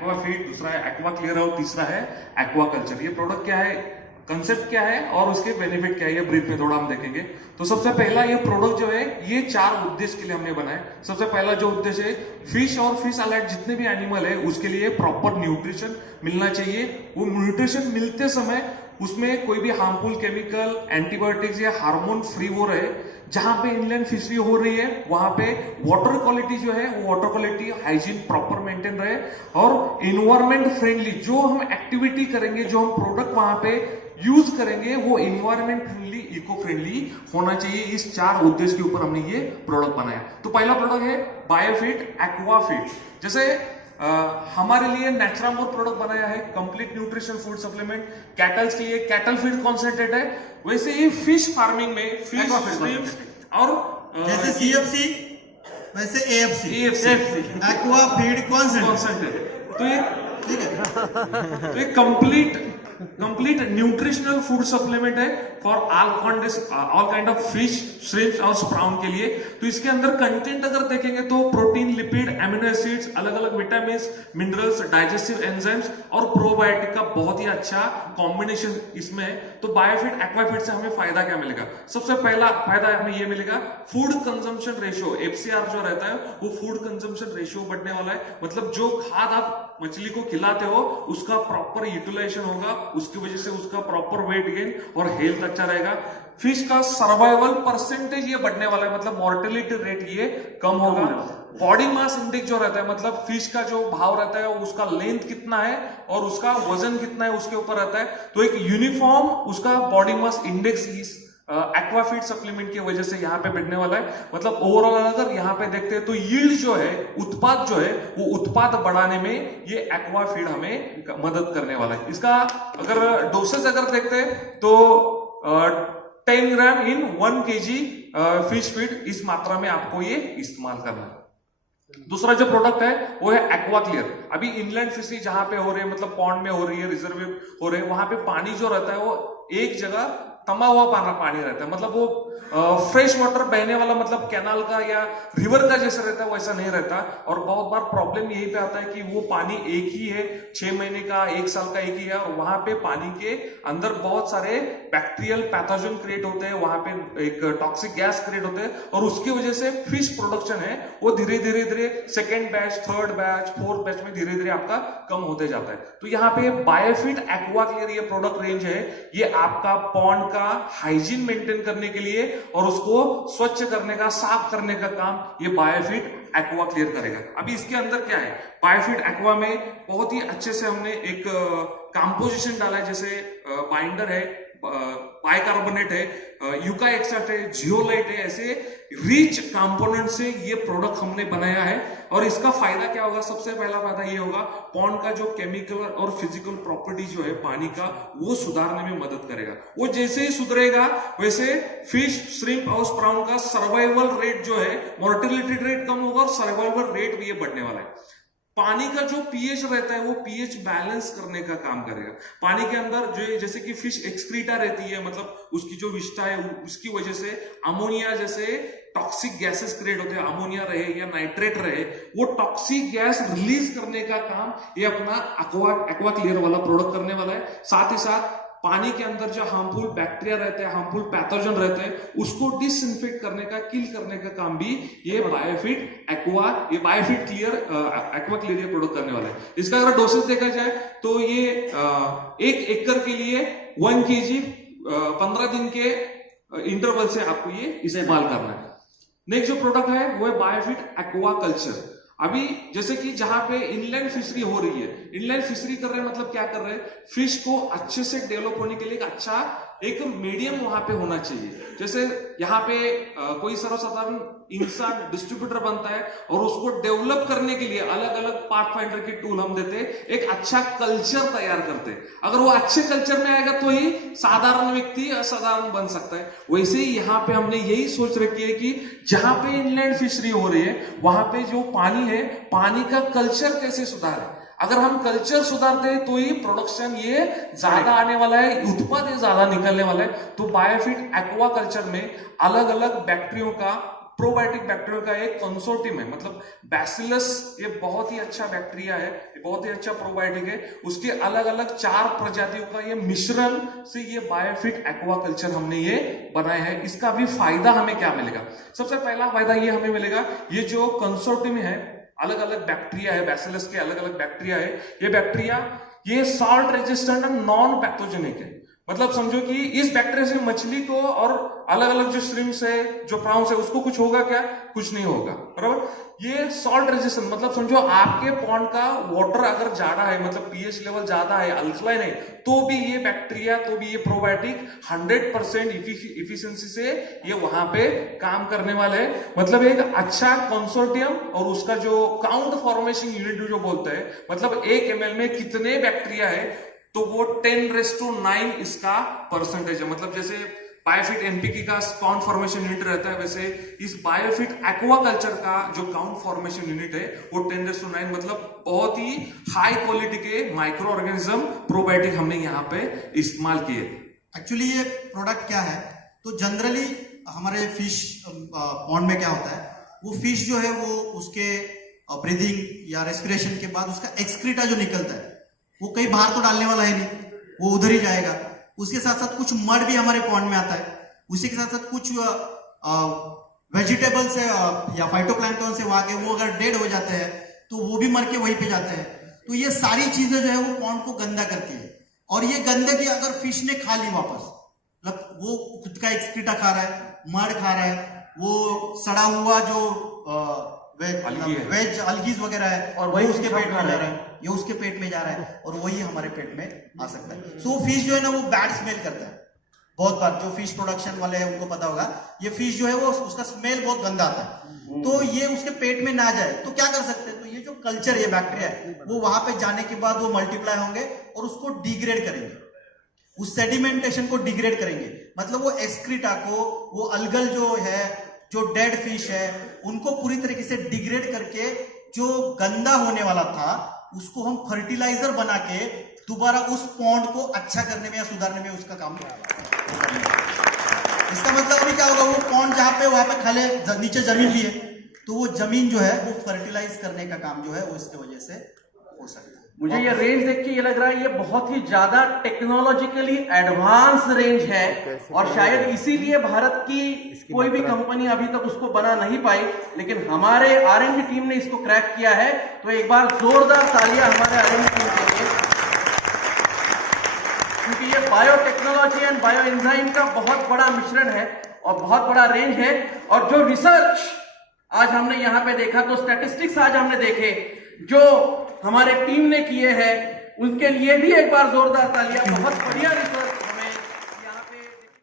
एक्वाफीड, दूसरा है aqua clear और तीसरा है एक्वाकल्चर। ये प्रोडक्ट क्या है, कंसेप्ट क्या है और उसके बेनिफिट क्या है, ये ब्रीफ में थोड़ा हम देखेंगे। तो सबसे पहला ये प्रोडक्ट जो है ये 4 उद्देश्य के लिए हमने बनाया। सबसे पहला जो उद्देश्य है, फिश और फिश अलाइड जितने भी एनिमल है उसके लिए प्रॉपर न्यूट्रिशन मिलना चाहिए। वो न्यूट्रिशन मिलते समय उसमें कोई भी हार्मफुल केमिकल, एंटीबायोटिक्स या हार्मोन फ्री वो रहे। जहां पे इनलैंड फिशरी हो रही है वहां पे वाटर क्वालिटी जो है वो water quality hygiene proper maintain रहे और इन्वायरमेंट फ्रेंडली जो हम एक्टिविटी करेंगे, जो हम प्रोडक्ट वहां पे यूज करेंगे वो इन्वायरमेंट फ्रेंडली, इको फ्रेंडली होना चाहिए। इस 4 उद्देश्य के ऊपर हमने ये प्रोडक्ट बनाया। तो पहला प्रोडक्ट है बायोफिट एक्वाफिट। जैसे हमारे लिए नेचुरामोर प्रोडक्ट बनाया है, complete nutrition food supplement. Kettles के लिए कैटल फीड कॉन्सेंट्रेट है। वैसे ही फिश फार्मिंग में फिश श्रिम्प्स और जैसे सीएफसी वैसे एएफसी एक्वा फीड कॉन्सेंट्रेट। तो ये ठीक है, तो ये कंप्लीट न्यूट्रिशनल फूड सप्लीमेंट है for all kind of fish, shrimps और स्प्राउन के लिए। तो इसके अंदर कंटेंट अगर देखेंगे तो प्रोटीन, लिपिड, एमिनो एसिड्स, अलग अलग विटामिन, मिनरल्स, डाइजेस्टिव एंजाइम्स और प्रोबायोटिक का बहुत ही अच्छा कॉम्बिनेशन इसमें है। तो बायोफिट एक्वाफिट से हमें फायदा क्या मिलेगा? सबसे पहला फायदा हमें ये मिलेगा, फूड कंजम्पशन रेशियो एफसीआर जो रहता है वो फूड कंजम्पशन रेशियो बढ़ने वाला है। मतलब जो खाद आप मछली को खिलाते हो उसका प्रॉपर यूटिलाइजेशन होगा, उसकी वजह से उसका प्रॉपर वेट गेन और हेल्थ अच्छा रहेगा। फिश का सर्वाइवल परसेंटेज ये बढ़ने वाला है, मतलब मॉर्टेलिटी रेट ये कम होगा। बॉडी मास इंडेक्स जो रहता है, मतलब फिश का जो भाव रहता है उसका लेंथ कितना है और उसका वजन कितना है उसके ऊपर रहता है। तो एक यूनिफॉर्म उसका बॉडी मास इंडेक्स इस एक्वाफीड सप्लीमेंट की वजह से यहाँ पे बढ़ने वाला है। मतलब ओवरऑल अगर यहाँ पे देखते हैं तो यील्ड जो है, उत्पाद जो है वो उत्पाद बढ़ाने में ये एक्वाफीड हमें मदद करने वाला है। इसका अगर डोसेज अगर देखते हैं तो 10 ग्राम इन 1 kg फिश फीड, इस मात्रा में आपको ये इस्तेमाल करना है। दूसरा जो प्रोडक्ट है वो है एक्वा क्लियर। अभी इनलैंड फिशरी जहां पे हो रही है, मतलब पॉन्ड में हो रही है, रिजर्व हो रहे हैं, वहां पे पानी जो रहता है वो एक जगह थमा हुआ पानी रहता है। मतलब वो फ्रेश वाटर बहने वाला, मतलब कैनाल का या रिवर का जैसा रहता है वैसा नहीं रहता। और बहुत बार प्रॉब्लम यही पे आता है कि वो पानी एक ही है, 6 महीने का, 1 साल का एक ही है, और वहां पे पानी के अंदर बहुत सारे बैक्टीरियल पैथोजन क्रिएट होते हैं, वहां पे एक टॉक्सिक गैस क्रिएट होते हैं और उसकी वजह से फिश प्रोडक्शन है वो धीरे धीरे second batch, third batch, fourth batch में धीरे धीरे आपका कम होते जाता है। तो यहाँ पे बायोफिट एक्वा क्लियर ये प्रोडक्ट रेंज है, ये आपका पॉन्ड का हाइजीन मेंटेन करने के लिए और उसको स्वच्छ करने का, साफ करने का काम ये बायोफिट एक्वा क्लियर करेगा। अभी इसके अंदर क्या है, बायोफिट एक्वा में बहुत ही अच्छे से हमने एक कंपोजिशन डाला है। जैसे बाइंडर है, बाइकार्बोनेट है, यूका एक्सट्रैक्ट है, जियोलाइट है, ऐसे रिच कंपोनेंट से ये प्रोडक्ट हमने बनाया है। और इसका फायदा क्या होगा? सबसे पहला फायदा ये होगा, पॉन्ड का जो केमिकल और फिजिकल प्रॉपर्टी जो है पानी का, वो सुधारने में मदद करेगा। वो जैसे ही सुधरेगा वैसे फिश, श्रिम्प और स्प्राउन का सर्वाइवल रेट जो है, मोर्टेलिटी रेट कम होगा और सर्वाइवल रेट भी ये बढ़ने वाला है। पानी का जो पीएच रहता है वो पीएच बैलेंस करने का काम करेगा। पानी के अंदर जो जैसे कि फिश एक्सक्रीटा रहती है, मतलब उसकी जो विष्ठा है उसकी वजह से अमोनिया जैसे टॉक्सिक गैसेस क्रिएट होते हैं, अमोनिया रहे या नाइट्रेट रहे, वो टॉक्सिक गैस रिलीज करने का काम ये अपना एक्वा क्लियर वाला प्रोडक्ट करने वाला है। साथ ही साथ पानी के अंदर जो हार्मफुल बैक्टीरिया रहते हैं, हार्मफुल पैथोजन रहते हैं, उसको डिसइंफेक्ट करने का, किल करने का काम भी ये बायोफिट क्लियर एक्वा क्लियर ये प्रोडक्ट करने वाला है। इसका अगर डोसेज देखा जाए तो ये 1 एकड़ के लिए 1 kg 15 दिन के इंटरवल से आपको ये इस्तेमाल करना है। नेक्स्ट जो प्रोडक्ट है वो है बायोफिट एक्वा कल्चर। अभी जैसे कि जहां पे इनलैंड फिशरी हो रही है, इनलैंड फिशरी कर रहे हैं, मतलब क्या कर रहे हैं, फिश को अच्छे से डेवलप होने के लिए एक अच्छा एक मीडियम वहां पे होना चाहिए। जैसे यहाँ पे कोई सर्वसाधारण इंसान डिस्ट्रीब्यूटर बनता है और उसको डेवलप करने के लिए अलग अलग पाथफाइंडर की टूल हम देते हैं, एक अच्छा कल्चर तैयार करते हैं। अगर वो अच्छे कल्चर में आएगा तो ही साधारण व्यक्ति असाधारण बन सकता है। वैसे ही यहाँ पे हमने यही सोच रखी है कि जहां पे इनलैंड फिशरी हो रही है वहां पे जो पानी है, पानी का कल्चर कैसे सुधारे। अगर हम कल्चर सुधारते हैं तो ही प्रोडक्शन ये ज्यादा आने वाला है, उत्पाद ये ज्यादा निकलने वाला है। तो बायोफिट एक्वा कल्चर में अलग अलग बैक्टीरियो का प्रोबायोटिक बैक्टीरिया का एक कंसोर्टियम है। मतलब बैसिलस ये बहुत ही अच्छा बैक्टीरिया है, ये बहुत ही अच्छा प्रोबायोटिक है। उसके अलग अलग 4 प्रजातियों का ये मिश्रण से ये बायोफिट एक्वाकल्चर हमने ये बनाया है। इसका भी फायदा हमें क्या मिलेगा? सबसे पहला फायदा ये हमें मिलेगा, ये जो कंसोर्टियम है, अलग अलग बैक्टीरिया है, बैसिलस के अलग अलग बैक्टीरिया है, ये बैक्टीरिया ये salt resistant and non pathogenic है। मतलब समझो कि इस बैक्टीरिया से मछली को और अलग अलग जो श्रिम्प्स है, जो प्राउंस है, उसको कुछ होगा क्या? कुछ नहीं होगा, बराबर। ये सॉल्ट रेजिस्टेंट मतलब समझो आपके पॉन्ड का वाटर अगर ज्यादा है, मतलब पीएच लेवल ज्यादा है, अल्कलाइन है, तो भी ये बैक्टीरिया, तो भी ये प्रोबायोटिक 100% इफिशिएंसी से ये वहां पे काम करने वाले हैं। मतलब एक अच्छा कंसोर्टियम और उसका जो काउंट फॉर्मेशन यूनिट जो बोलते हैं, मतलब 1 ml में कितने बैक्टीरिया है, तो वो 10⁹ इसका परसेंटेज है। मतलब जैसे बायोफिट एनपीके का काउंट फॉर्मेशन यूनिट रहता है, वैसे इस बायोफिट एक्वाकल्चर का जो काउंट फॉर्मेशन यूनिट है वो 10⁹ मतलब बहुत ही हाई क्वालिटी के माइक्रो ऑर्गेनिज्म प्रोबायोटिक हमने यहाँ पे इस्तेमाल किए। एक्चुअली ये प्रोडक्ट क्या है, तो जनरली हमारे फिश पॉन्ड में क्या होता है, वो फिश जो है वो उसके ब्रीदिंग या रेस्पिरेशन के बाद उसका एक्सक्रीटा जो निकलता है वो कहीं बाहर तो डालने वाला है नहीं, वो उधर ही जाएगा। उसके साथ साथ कुछ मड भी हमारे पॉन्ड में आता है, उसी के साथ साथ कुछ वेजिटेबल्स है या फाइटोप्लैंक्टन से वहां के, वो अगर डेड हो जाते हैं तो वो भी मर के वहीं पे जाते हैं। तो ये सारी चीजें जो है वो पॉन्ड को गंदा करती है, और ये गंदगी अगर फिश ने खा ली वापस, मतलब वो खुद का एक्सक्रीटा खा रहा है, मड खा रहा है, वो सड़ा हुआ जो वेज अलगीज वगैरह है, और वही उसके पेट में जा रहा है, ये उसके पेट में जा रहा है, और वही हमारे पेट में आ सकता है। सो फिश जो है ना वो बैड स्मेल करता है। बहुत बार जो फिश प्रोडक्शन वाले हैं उनको पता होगा, ये फिश जो है वो उसका स्मेल बहुत गंदा आता है, तो ये उसके पेट में ना जाए तो क्या कर सकते हैं, तो ये जो कल्चर है, बैक्टीरिया है, वो वहां पे जाने के बाद वो मल्टीप्लाई होंगे और उसको डिग्रेड करेंगे, उस सेडिमेंटेशन को डिग्रेड करेंगे। मतलब वो एक्सक्रीटा को, वो अलगल जो है, जो डेड फिश है, उनको पूरी तरीके से डिग्रेड करके जो गंदा होने वाला था उसको हम फर्टिलाइजर बना के दोबारा उस पॉन्ड को अच्छा करने में या सुधारने में उसका काम करेगा। इसका मतलब अभी क्या होगा, वो पॉन्ड जहां पे, वहां पे खाली नीचे जमीन भी है, तो वो जमीन जो है वो फर्टिलाइज करने का काम जो है वो इसकी वजह से हो सकता है। मुझे ये रेंज देख के ये लग रहा है ये बहुत ही ज्यादा टेक्नोलॉजिकली एडवांस रेंज है, और शायद इसीलिए भारत की कोई भी कंपनी अभी तक उसको बना नहीं पाई, लेकिन हमारे R&D टीम ने इसको क्रैक किया है। तो एक बार जोरदार तालियां हमारे R&D टीम के लिए, क्योंकि ये बायोटेक्नोलॉजी एंड बायो एंजाइम का बहुत बड़ा मिश्रण है और बहुत बड़ा रेंज है। और जो रिसर्च आज हमने यहाँ पे देखा, तो स्टैटिस्टिक्स आज हमने देखे जो हमारे टीम ने किए हैं, उनके लिए भी एक बार जोरदार तालियां। बहुत बढ़िया रिसर्च